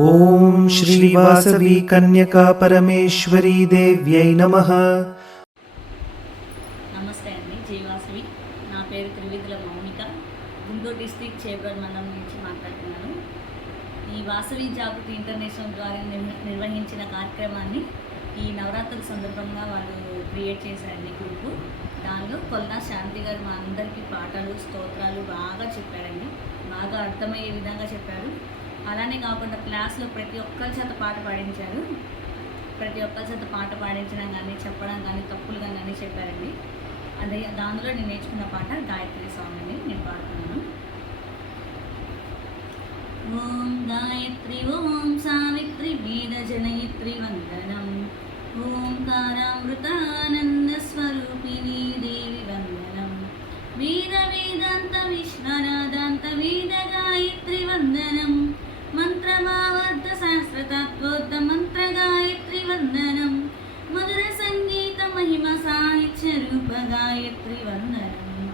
ఓం శ్రీవాసవి కన్యకా పరమేశ్వరీ దేవ్యై నమ. నమస్తే అండి జీవాసవి నా పేరు త్రివిధుల మౌనిక. గుంటూరు డిస్ట్రిక్ట్ చేబ్రడ్ మండలం నుంచి మాట్లాడుతున్నాను. ఈ వాసవి జాగృతి ఇంటర్నేషనల్ ద్వారా నిర్వహించిన కార్యక్రమాన్ని ఈ నవరాత్రుల సందర్భంగా వాళ్ళు క్రియేట్ చేశారండి గ్రూపు. దానిలో కొల్లా శాంతి గారు మా అందరికీ పాటలు స్తోత్రాలు బాగా చెప్పారండి. బాగా అర్థమయ్యే విధంగా చెప్పారు. అలానే కాకుండా క్లాస్లో ప్రతి ఒక్కరి చేత పాట పాడించారు. ప్రతి ఒక్కరి చేత పాట పాడించడం కానీ చెప్పడం కానీ తప్పులుగా కానీ చెప్పారండి. అదే దానిలో నేను నేర్చుకున్న పాట గాయత్రి సాంగ్ అని నేను పాడుతున్నాను. ఓం గాయత్రి ఓం సావిత్రి వీర జనయిత్రి వందన గాయత్రి వందనం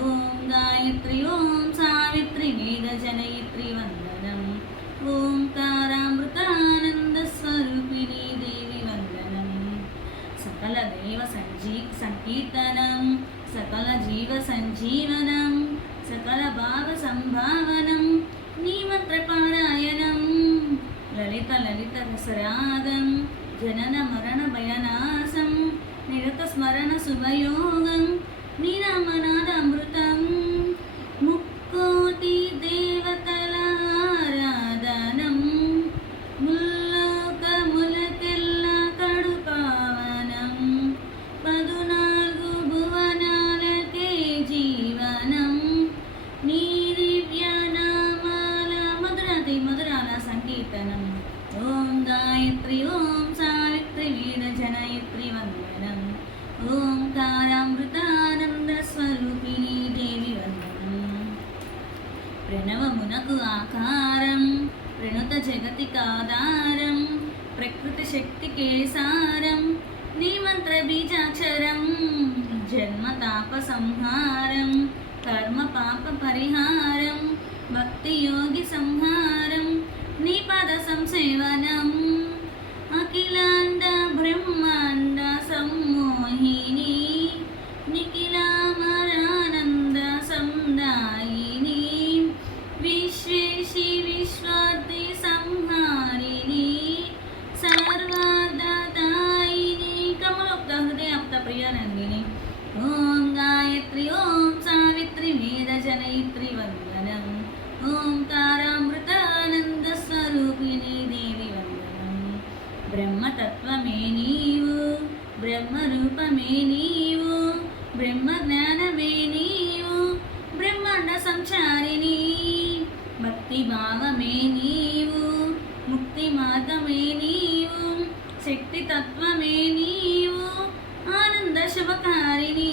ఓం గాయత్రి ఓం సావిత్రి వేద జనయిత్రి వందనం ఓంకారామృతానంద స్వరూపిణి దేవి వందనం సకల దేవ సంజీ సంకీర్తనం సకల జీవ సంజీవనం ప్రణవమునకు ఆకారం ప్రణుత జగతికాధారం ప్రకృతి శక్తి కేసారం నీ మంత్ర బీజాక్షరం జన్మ తాప సంహారం కర్మ పాప పరిహారం భక్తి యోగి సంహారం బ్రహ్మతత్వమే నీవు బ్రహ్మరూపమే నీవు బ్రహ్మ జ్ఞానమే నీవు బ్రహ్మాండ సంచారిణి భక్తి భావమే నీవు ముక్తి మార్గమే నీవు శక్తి తత్వమే నీవు ఆనంద శుభకారిణి.